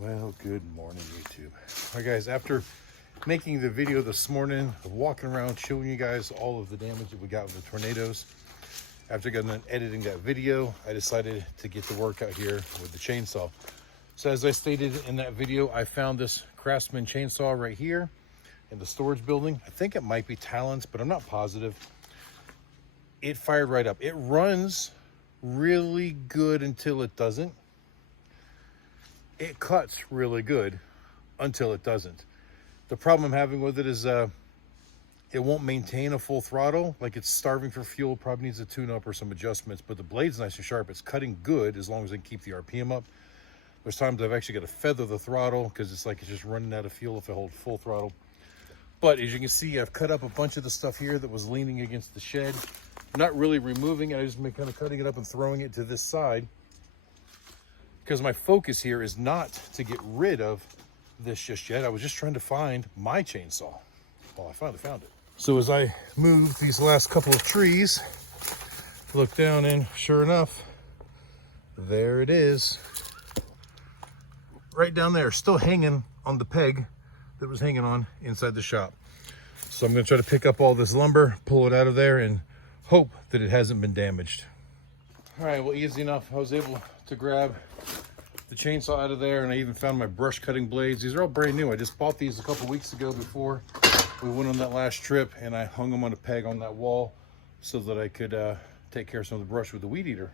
Well, good morning, YouTube. All right, guys, after making the video this morning of walking around showing you guys all of the damage that we got with the tornadoes, after I got done editing that video, I decided to get to work out here with the chainsaw. So as I stated in that video, I found this Craftsman chainsaw right here in the storage building. I think it might be Talon's, but I'm not positive. It fired right up. It runs really good until it doesn't. It cuts really good until it doesn't. The problem I'm having with it is it won't maintain a full throttle. Like, it's starving for fuel, probably needs a tune-up or some adjustments, but the blade's nice and sharp. It's cutting good as long as I can keep the RPM up. There's times I've actually got to feather the throttle because it's like it's just running out of fuel if I hold full throttle. But as you can see, I've cut up a bunch of the stuff here that was leaning against the shed. Not really removing it, I just been kind of cutting it up and throwing it to this side, because my focus here is not to get rid of this just yet. I was just trying to find my chainsaw. Well, I finally found it. So as I moved these last couple of trees, look down and sure enough, there it is. Right down there, still hanging on the peg that was hanging on inside the shop. So I'm gonna try to pick up all this lumber, pull it out of there, and hope that it hasn't been damaged. All right, well, easy enough. I was able to grab the chainsaw out of there, and I even found my brush cutting blades. These are all brand new. I just bought these a couple weeks ago before we went on that last trip, and I hung them on a peg on that wall so that I could take care of some of the brush with the weed eater.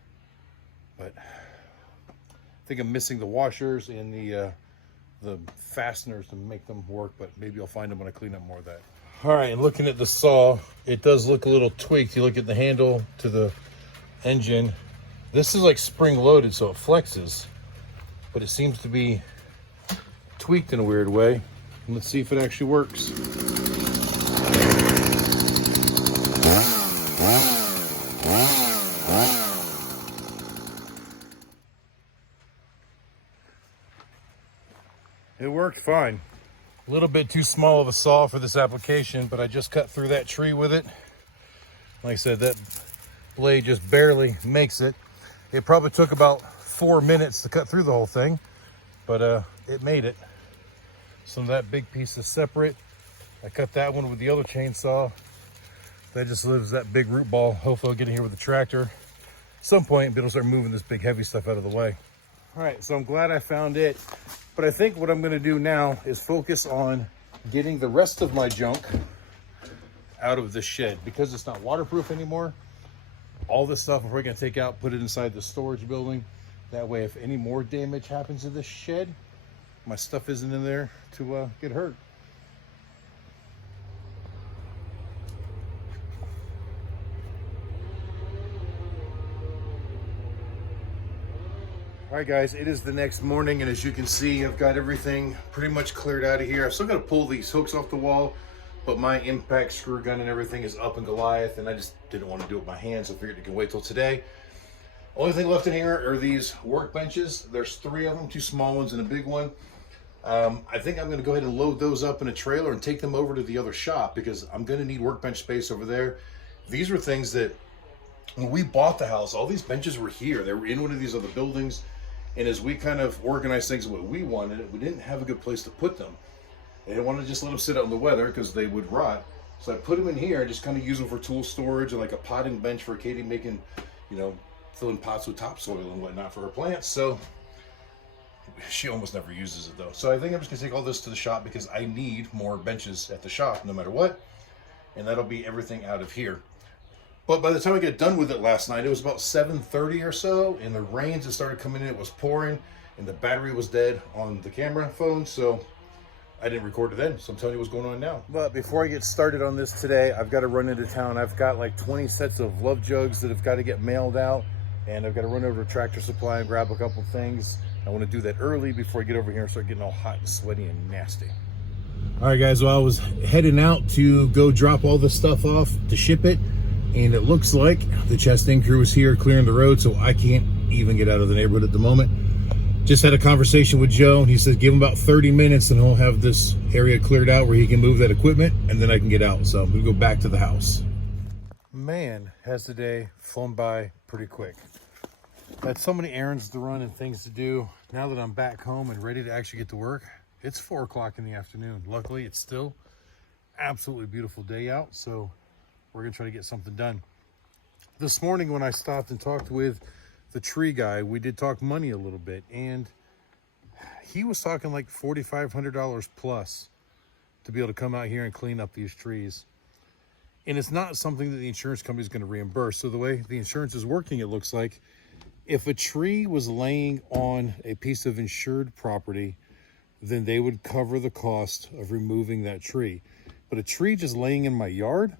But I think I'm missing the washers and the fasteners to make them work, but maybe I'll find them when I clean up more of that. All right, and looking at the saw, it does look a little tweaked. You look at the handle to the engine. This is like spring loaded, so it flexes, but it seems to be tweaked in a weird way. Let's see if it actually works. It worked fine. A little bit too small of a saw for this application, but I just cut through that tree with it. Like I said, that blade just barely makes it. It probably took about 4 minutes to cut through the whole thing, but it made it. Some of that big piece is separate. I cut that one with the other chainsaw. That just lives that big root ball. Hopefully I'll get in here with the tractor at some point and be able to start moving this big heavy stuff out of the way. All right, so I'm glad I found it. But I think what I'm gonna do now is focus on getting the rest of my junk out of the shed. Because it's not waterproof anymore, all this stuff we're gonna take out, put it inside the storage building. That way, if any more damage happens to this shed, my stuff isn't in there to get hurt. All right, guys, it is the next morning, and as you can see, I've got everything pretty much cleared out of here. I've still got to pull these hooks off the wall, but my impact screw gun and everything is up in Goliath, and I just didn't want to do it with my hands, so I figured I can wait till today. Only thing left in here are these workbenches. There's 3 of them, 2 small ones and a big one. I think I'm going to go ahead and load those up in a trailer and take them over to the other shop, because I'm going to need workbench space over there. These were things that, when we bought the house, all these benches were here. They were in one of these other buildings. And as we kind of organized things the way we wanted, we didn't have a good place to put them. I didn't want to just let them sit out in the weather because they would rot. So I put them in here and just kind of use them for tool storage and like a potting bench for Katie making, you know, filling pots with topsoil and whatnot for her plants. So she almost never uses it though. So I think I'm just gonna take all this to the shop because I need more benches at the shop no matter what. And that'll be everything out of here. But by the time I got done with it last night, it was about 7:30 or so, and the rains that started coming in, it was pouring, and the battery was dead on the camera phone, so I didn't record it then, so I'm telling you what's going on now. But before I get started on this today, I've got to run into town. I've got like 20 sets of love jugs that have got to get mailed out, and I've got to run over to Tractor Supply and grab a couple things. I want to do that early before I get over here and start getting all hot and sweaty and nasty. All right, guys, well, I was heading out to go drop all this stuff off to ship it. And it looks like the Chastain crew is here clearing the road, so I can't even get out of the neighborhood at the moment. Just had a conversation with Joe, and he said give him about 30 minutes and he'll have this area cleared out where he can move that equipment, and then I can get out. So I'm gonna go back to the house. Man, has the day flown by pretty quick. I had so many errands to run and things to do. Now that I'm back home and ready to actually get to work, it's 4 o'clock in the afternoon. Luckily, it's still absolutely beautiful day out, so we're gonna try to get something done. This morning when I stopped and talked with the tree guy, we did talk money a little bit, and he was talking like $4,500 plus to be able to come out here and clean up these trees. And it's not something that the insurance company is going to reimburse. So the way the insurance is working, it looks like if a tree was laying on a piece of insured property, then they would cover the cost of removing that tree. But a tree just laying in my yard,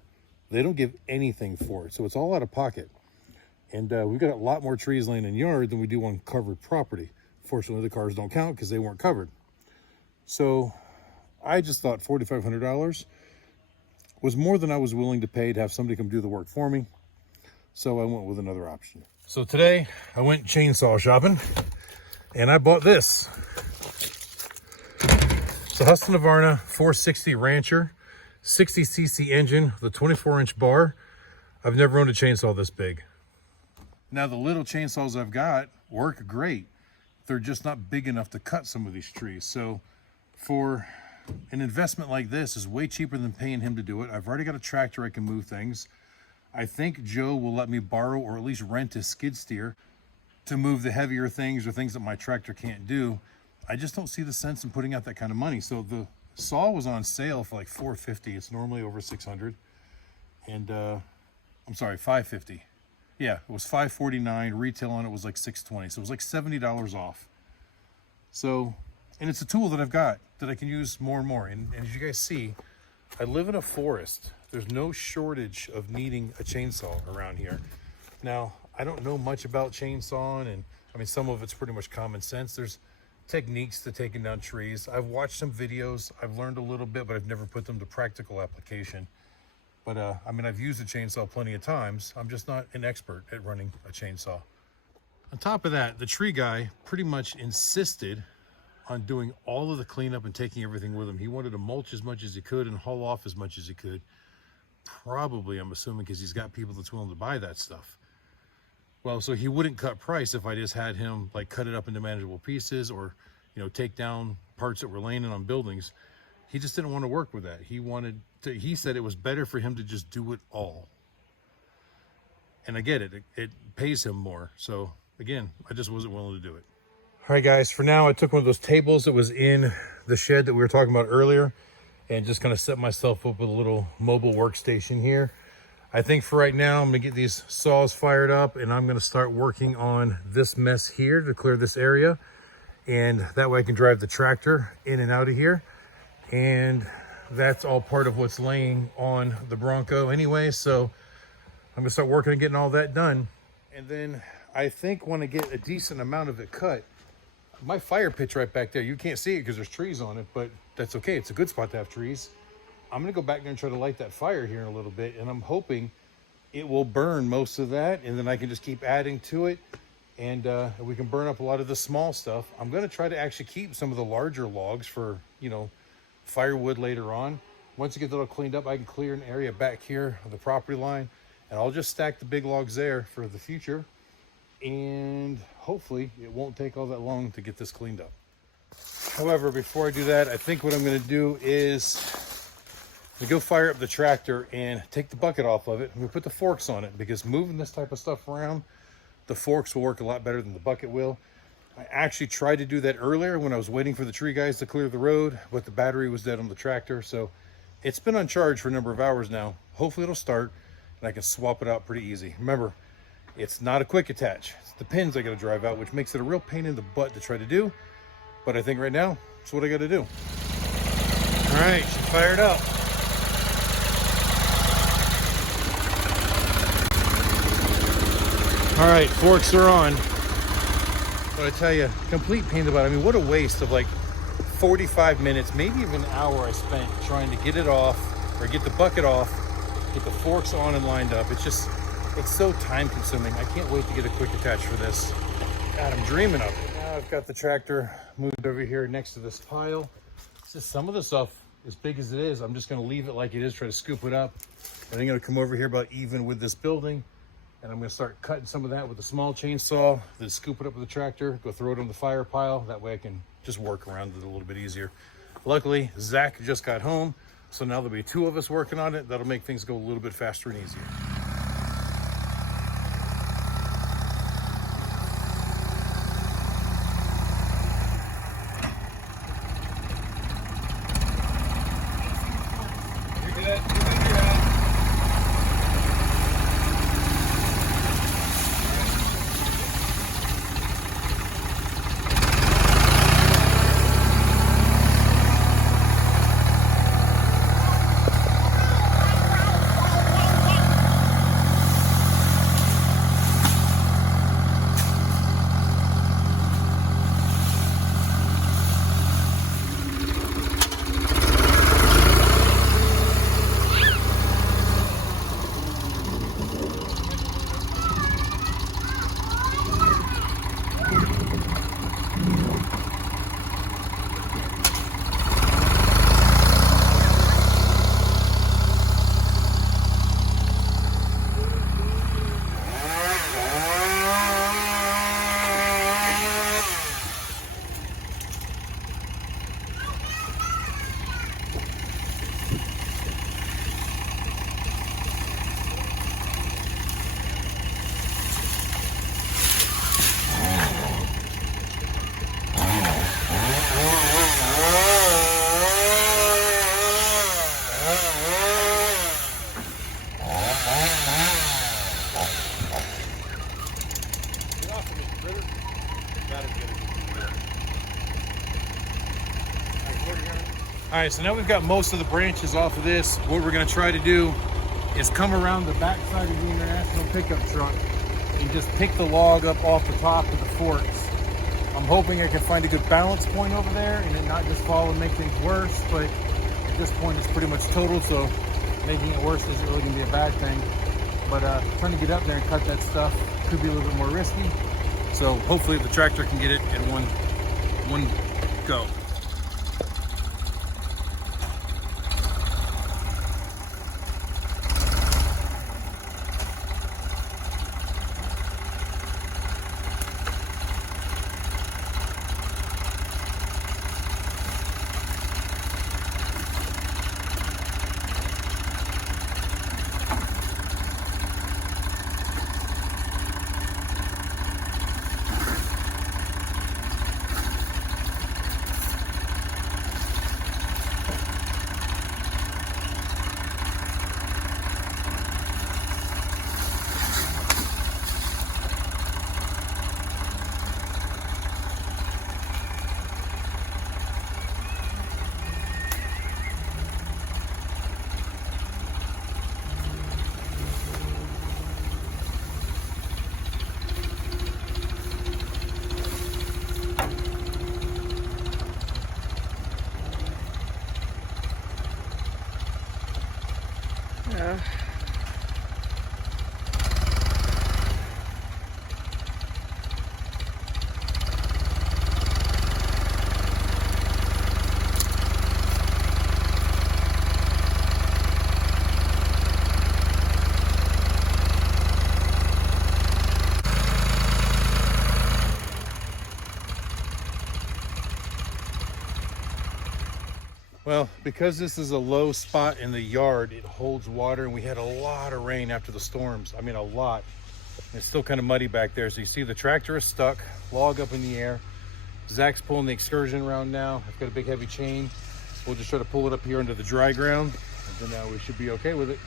they don't give anything for it. So it's all out of pocket. And we've got a lot more trees laying in the yard than we do on covered property. Fortunately, the cars don't count because they weren't covered. So I just thought $4,500 was more than I was willing to pay to have somebody come do the work for me. So I went with another option. So today I went chainsaw shopping and I bought this. It's a Husqvarna 460 Rancher, 60cc engine with a 24-inch bar. I've never owned a chainsaw this big. Now the little chainsaws I've got work great. They're just not big enough to cut some of these trees. So for an investment like this is way cheaper than paying him to do it. I've already got a tractor I can move things. I think Joe will let me borrow or at least rent his skid steer to move the heavier things or things that my tractor can't do. I just don't see the sense in putting out that kind of money. So the saw was on sale for like $450. It's normally over $600. And I'm sorry, $550. Yeah, it was $549. Retail on it was like $620. So it was like $70 off. So, and it's a tool that I've got that I can use more and more. And as you guys see, I live in a forest. There's no shortage of needing a chainsaw around here. Now, I don't know much about chainsawing, and I mean, some of it's pretty much common sense. There's techniques to taking down trees. I've watched some videos. I've learned a little bit, but I've never put them to practical application. But I mean, I've used a chainsaw plenty of times. I'm just not an expert at running a chainsaw. On top of that, the tree guy pretty much insisted on doing all of the cleanup and taking everything with him. He wanted to mulch as much as he could and haul off as much as he could. Probably, I'm assuming, because he's got people that's willing to buy that stuff. Well, so he wouldn't cut price if I just had him like cut it up into manageable pieces or, you know, take down parts that were laying on buildings. He just didn't want to work with that. He said it was better for him to just do it all. And I get it. It pays him more. So again, I just wasn't willing to do it. All right, guys, for now, I took one of those tables that was in the shed that we were talking about earlier and just kind of set myself up with a little mobile workstation here. I think for right now, I'm gonna get these saws fired up and I'm gonna start working on this mess here to clear this area. And that way I can drive the tractor in and out of here. And that's all part of what's laying on the Bronco anyway. So I'm gonna start working on getting all that done. And then I think when I get a decent amount of it cut, my fire pit's right back there. You can't see it because there's trees on it, but that's okay. It's a good spot to have trees. I'm gonna go back there and try to light that fire here in a little bit, and I'm hoping it will burn most of that, and then I can just keep adding to it, and we can burn up a lot of the small stuff. I'm gonna try to actually keep some of the larger logs for, you know, firewood later on. Once you get that all cleaned up, I can clear an area back here on the property line, and I'll just stack the big logs there for the future. And hopefully it won't take all that long to get this cleaned up. However, before I do that, I think what I'm going to do is go fire up the tractor and take the bucket off of it. I'm going to put the forks on it because moving this type of stuff around, the forks will work a lot better than the bucket will. I actually tried to do that earlier when I was waiting for the tree guys to clear the road, but the battery was dead on the tractor. So it's been on charge for a number of hours now. Hopefully it'll start and I can swap it out pretty easy. Remember, it's not a quick attach. It's the pins I got to drive out, which makes it a real pain in the butt to try to do. But I think right now, it's what I got to do. All right, she fired up. All right, forks are on. But I tell you, complete pain in the butt. I mean, what a waste of like 45 minutes, maybe even an hour I spent trying to get it off or get the bucket off, get the forks on and lined up. It's so time consuming. I can't wait to get a quick attach for this. God, I'm dreaming of it. Now I've got the tractor moved over here next to this pile. It's just some of the stuff, as big as it is, I'm just gonna leave it like it is, try to scoop it up. And I'm gonna come over here about even with this building And I'm gonna start cutting some of that with a small chainsaw, then scoop it up with the tractor, go throw it on the fire pile. That way I can just work around it a little bit easier. Luckily, Zach just got home, so now there'll be 2 of us working on it. That'll make things go a little bit faster and easier. All right, so now we've got most of the branches off of this. What we're gonna try to do is come around the back side of the International pickup truck and just pick the log up off the top of the forks. I'm hoping I can find a good balance point over there and it not just fall and make things worse, but at this point it's pretty much total, so making it worse isn't really gonna be a bad thing. But trying to get up there and cut that stuff could be a little bit more risky. So hopefully the tractor can get it in one go. Yeah. Well, because this is a low spot in the yard, it holds water, and we had a lot of rain after the storms. I mean, a lot. It's still kind of muddy back there. So you see the tractor is stuck, log up in the air. Zach's pulling the excursion around now. I've got a big heavy chain. We'll just try to pull it up here into the dry ground, and then we should be okay with it.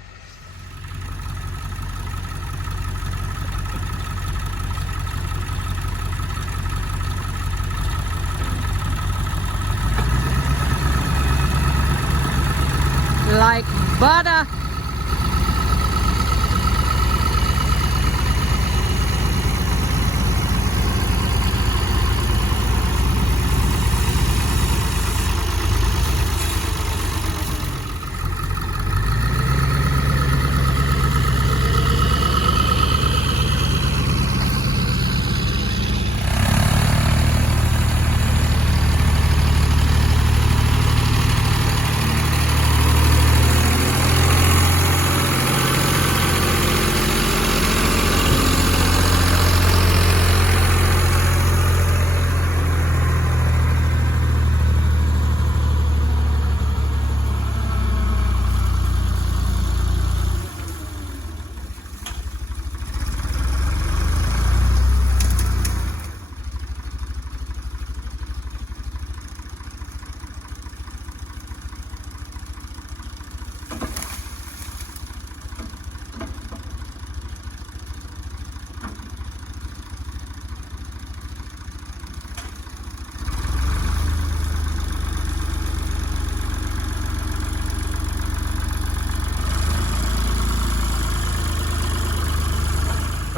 Like butter.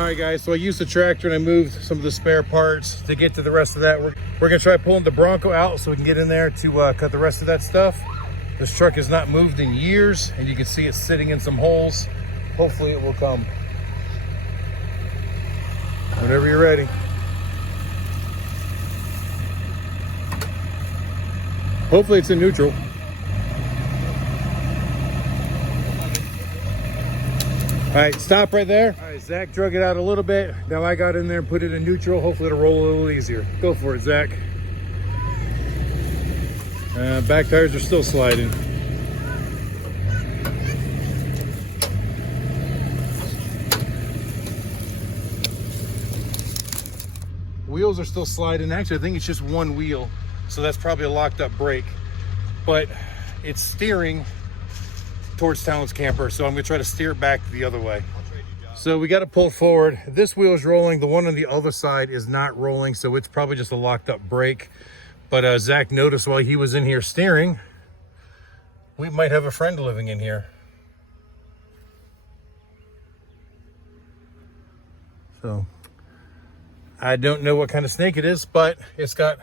All right, guys, so I used the tractor and I moved some of the spare parts to get to the rest of that. We're gonna try pulling the Bronco out so we can get in there to cut the rest of that stuff. This truck has not moved in years, and you can see it's sitting in some holes. Hopefully it will come. Whenever you're ready. Hopefully it's in neutral. All right, stop right there. All right, Zach drug it out a little bit. Now I got in there and put it in neutral. Hopefully it'll roll a little easier. Go for it, Zach. Back tires are still sliding. Wheels are still sliding. Actually, I think it's just one wheel. So that's probably a locked up brake. But it's steering towards Talon's camper, so I'm gonna try to steer it back the other way. So we got to pull forward. This wheel is rolling. The one on the other side is not rolling, so it's probably just a locked up brake. But Zach noticed while he was in here steering, we might have a friend living in here. So I don't know what kind of snake it is, but it's got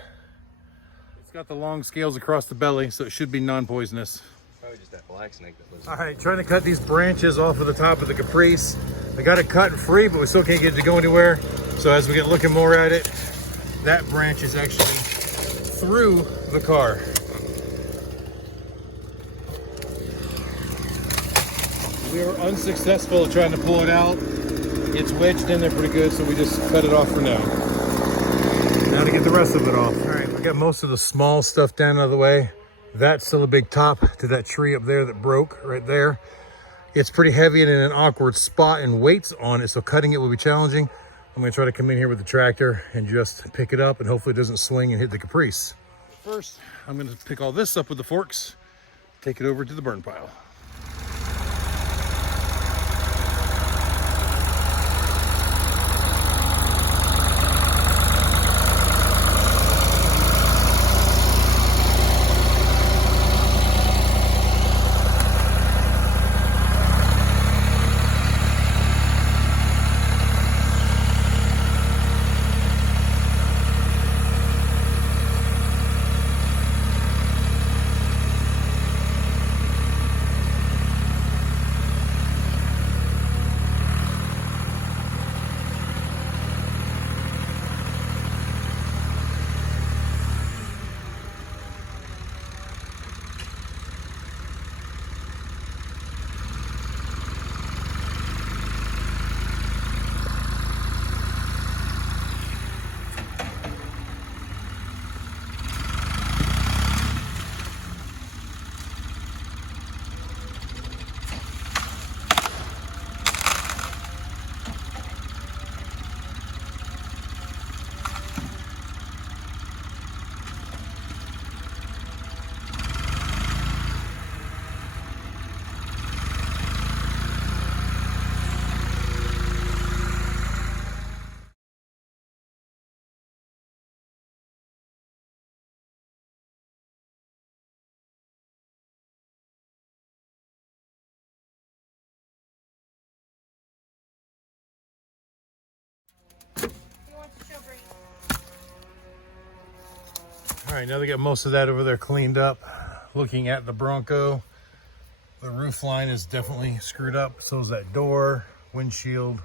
the long scales across the belly, so it should be non-poisonous. Probably just that black snake that lives. All right, trying to cut these branches off of the top of the Caprice. I got it cut and free, but we still can't get it to go anywhere. So as we get looking more at it, that branch is actually through the car. We were unsuccessful at trying to pull it out. It's wedged in there pretty good, so we just cut it off for now. Now to get the rest of it off. All right, we got most of the small stuff down out of the way. That's still a big top to that tree up there that broke right there. It's pretty heavy and in an awkward spot and weights on it, so cutting it will be challenging. I'm gonna try to come in here with the tractor and just pick it up, and hopefully it doesn't swing and hit the Caprice. First, I'm gonna pick all this up with the forks, take it over to the burn pile. All right, now they got most of that over there cleaned up. Looking at the Bronco, the roof line is definitely screwed up. So is that door, windshield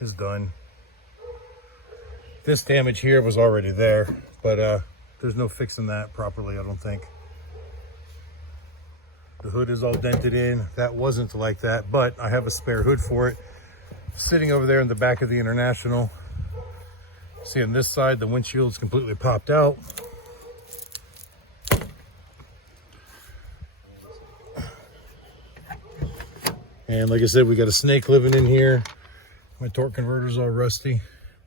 is done. This damage here was already there, but there's no fixing that properly, I don't think. The hood is all dented in. That wasn't like that, but I have a spare hood for it sitting over there in the back of the International. See on this side, the windshield's completely popped out. And like I said, we got a snake living in here. My torque converter's all rusty.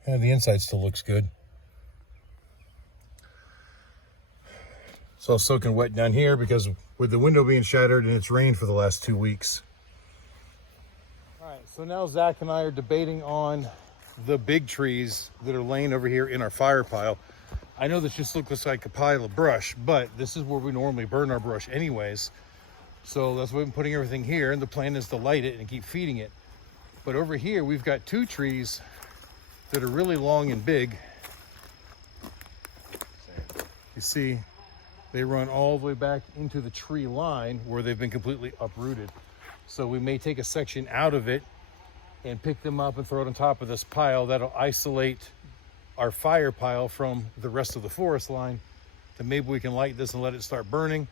And the inside still looks good. It's all soaking wet down here because with the window being shattered and it's rained for the last 2 weeks. All right, so now Zach and I are debating on the big trees that are laying over here in our fire pile. I know this just looks like a pile of brush, but this is where we normally burn our brush anyways. So that's why we've been putting everything here, and the plan is to light it and keep feeding it. But over here, we've got two trees that are really long and big. You see, they run all the way back into the tree line where they've been completely uprooted. So we may take a section out of it and pick them up and throw it on top of this pile. That'll isolate our fire pile from the rest of the forest line. Then maybe we can light this and let it start burning,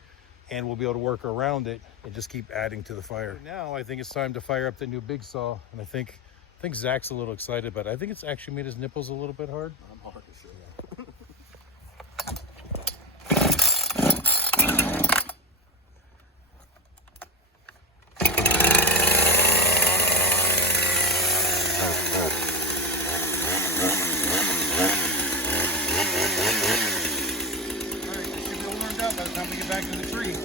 and we'll be able to work around it and just keep adding to the fire. Now I think it's time to fire up the new big saw, and I think Zach's a little excited, but I think it's actually made his nipples a little bit hard. I'm hard to show you. By the time we get back to the tree.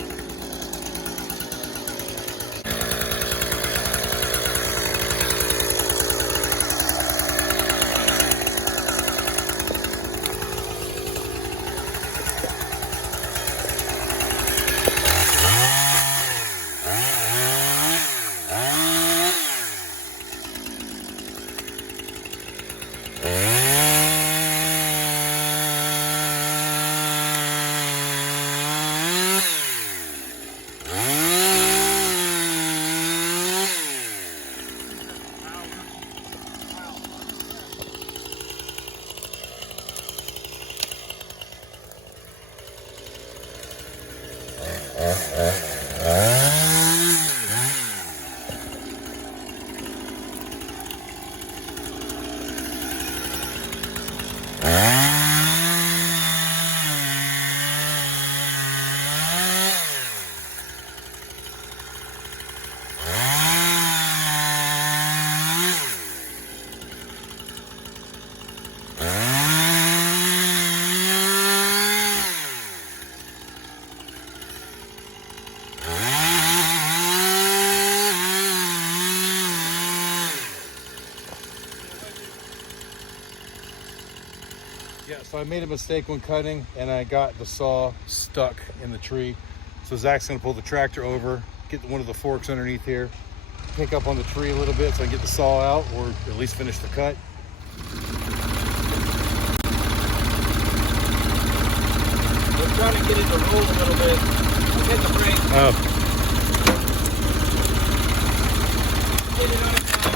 Yeah, so I made a mistake when cutting, and I got the saw stuck in the tree. So Zach's gonna pull the tractor over, get one of the forks underneath here, pick up on the tree a little bit so I can get the saw out, or at least finish the cut. We're trying to get it to roll a little bit. I'll hit the brake. Oh. Get it on it now.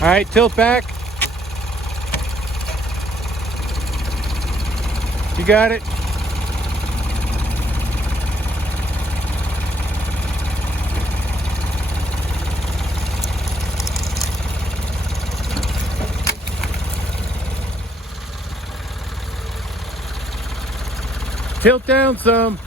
All right, tilt back. You got it. Tilt down some.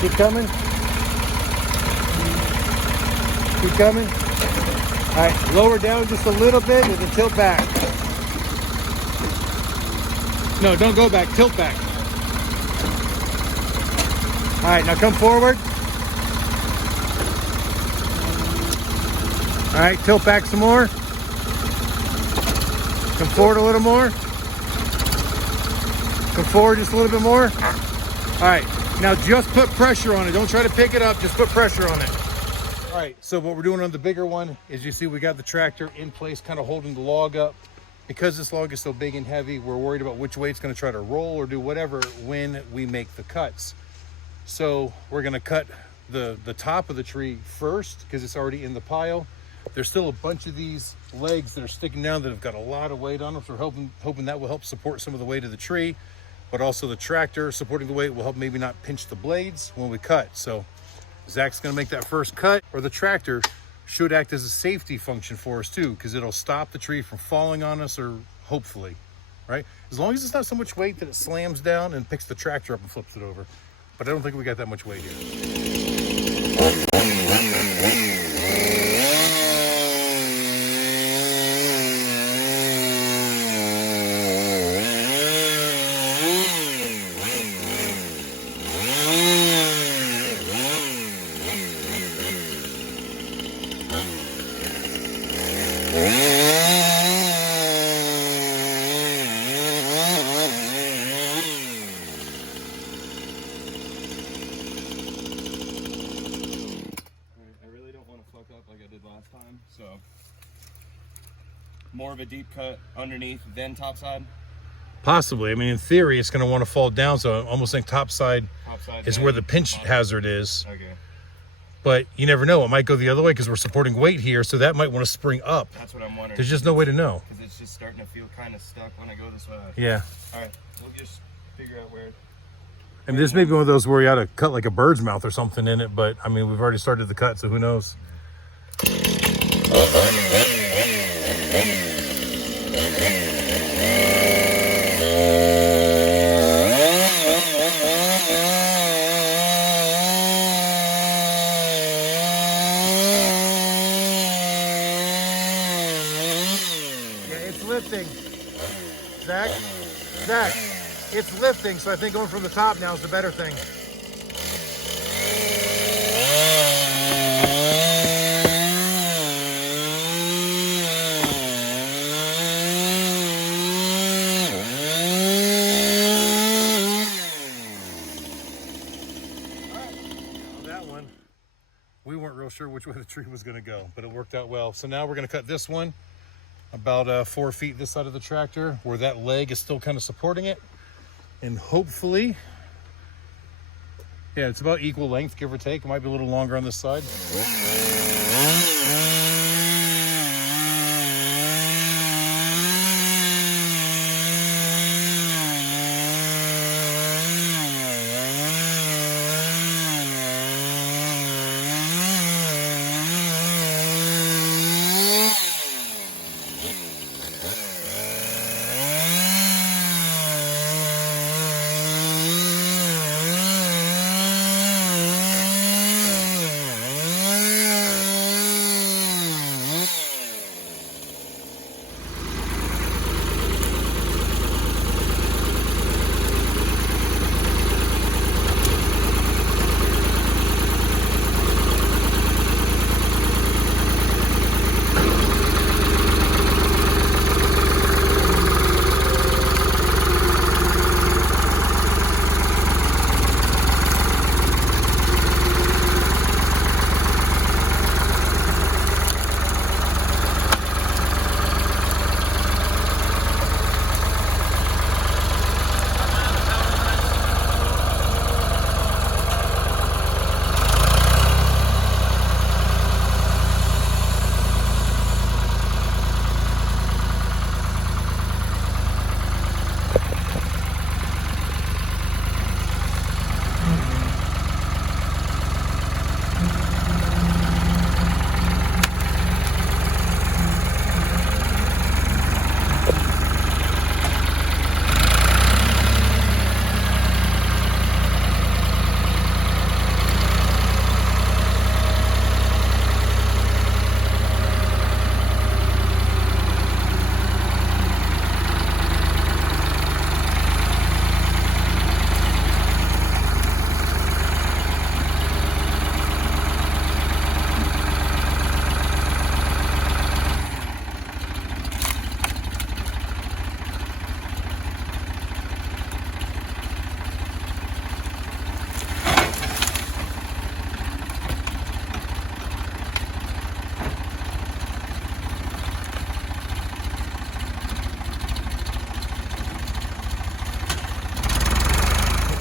Keep coming. Keep coming. All right, lower down just a little bit and then tilt back. No, don't go back, tilt back. All right, now come forward. All right, tilt back some more. Come forward a little more. Come forward just a little bit more. All right, now just put pressure on it. Don't try to pick it up, just put pressure on it. All right, so what we're doing on the bigger one is, you see we got the tractor in place, kind of holding the log up. Because this log is so big and heavy, we're worried about which way it's gonna try to roll or do whatever when we make the cuts. So we're gonna cut the top of the tree first because it's already in the pile. There's still a bunch of these legs that are sticking down that have got a lot of weight on them. So we're hoping that will help support some of the weight of the tree, but also the tractor supporting the weight will help maybe not pinch the blades when we cut. So Zach's gonna make that first cut, or the tractor should act as a safety function for us too, because it'll stop the tree from falling on us, or hopefully. right? As long as it's not so much weight that it slams down and picks the tractor up and flips it over. But I don't think we got that much weight here. So more of a deep cut underneath than topside? Possibly. I mean, in theory, it's going to want to fall down, so I almost think topside is where the pinch hazard is. Okay. But you never know. It might go the other way because we're supporting weight here, so that might want to spring up. That's what I'm wondering. There's just no way to know. Because it's just starting to feel kind of stuck when I go this way. Yeah. All right, we'll just figure out where. I mean, this may be one of those where you ought to cut like a bird's mouth or something in it, but I mean, we've already started the cut, so who knows? Lifting. Zach, it's lifting, so I think going from the top now is the better thing. That one, we weren't real sure which way the tree was going to go, but it worked out well. So now we're going to cut this one about 4 feet this side of the tractor where that leg is still kind of supporting it, and hopefully, yeah, it's about equal length, give or take. It might be a little longer on this side.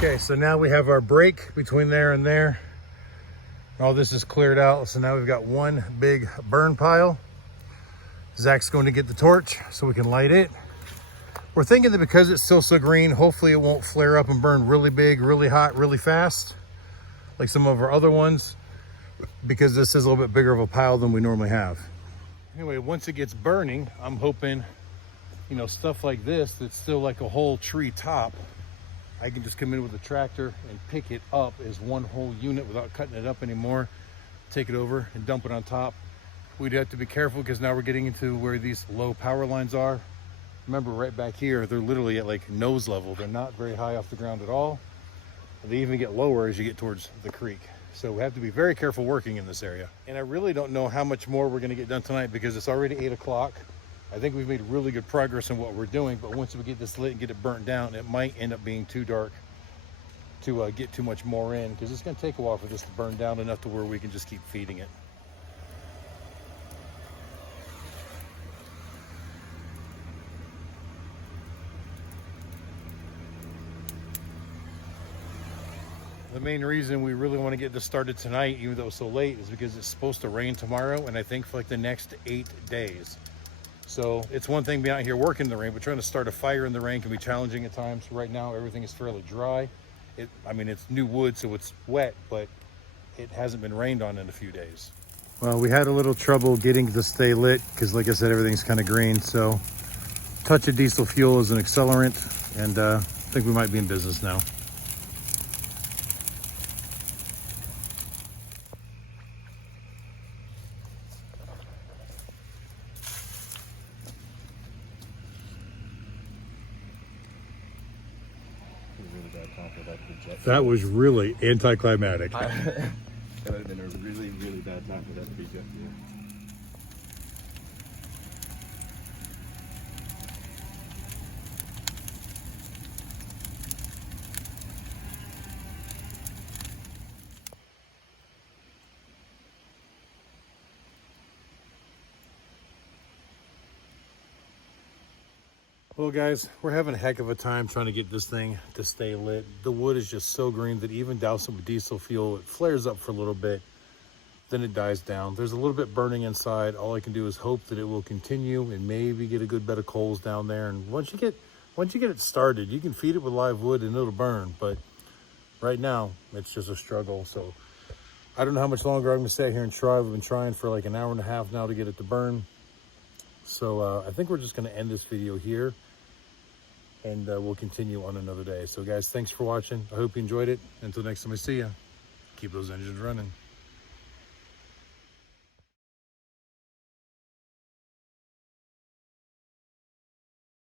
Okay, so now we have our break between there and there. All this is cleared out, so now we've got one big burn pile. Zach's going to get the torch so we can light it. We're thinking that because it's still so green, hopefully it won't flare up and burn really big, really hot, really fast, like some of our other ones, because this is a little bit bigger of a pile than we normally have. Anyway, once it gets burning, I'm hoping you know, stuff like this that's still like a whole tree top, I can just come in with a tractor and pick it up as one whole unit without cutting it up anymore, take it over and dump it on top. We'd have to be careful because now we're getting into where these low power lines are. Remember, right back here, they're literally at like nose level. They're not very high off the ground at all. They even get lower as you get towards the creek. So we have to be very careful working in this area. And I really don't know how much more we're gonna get done tonight because it's already 8 o'clock. I think we've made really good progress in what we're doing, but once we get this lit and get it burnt down, it might end up being too dark to get too much more in, because it's gonna take a while for this to burn down enough to where we can just keep feeding it. The main reason we really want to get this started tonight, even though it's so late, is because it's supposed to rain tomorrow, and I think for like the next 8 days. So it's one thing being out here working in the rain, but trying to start a fire in the rain can be challenging at times. Right now, everything is fairly dry. I mean, it's new wood, so it's wet, but it hasn't been rained on in a few days. Well, we had a little trouble getting to stay lit because, like I said, everything's kind of green. So touch of diesel fuel is an accelerant, and I think we might be in business now. That was really anticlimactic. That would have been a really, really bad time for that to be just here. Well, guys, we're having a heck of a time trying to get this thing to stay lit. The wood is just so green that even dousing with diesel fuel, it flares up for a little bit, then it dies down. There's a little bit burning inside. All I can do is hope that it will continue and maybe get a good bed of coals down there. And once you get it started, you can feed it with live wood and it'll burn. But right now, it's just a struggle. So I don't know how much longer I'm gonna stay here and try. We've been trying for like an hour and a half now to get it to burn. So I think we're just gonna end this video here, and we'll continue on another day. So guys, thanks for watching. I hope you enjoyed it. Until next time I see you, keep those engines running.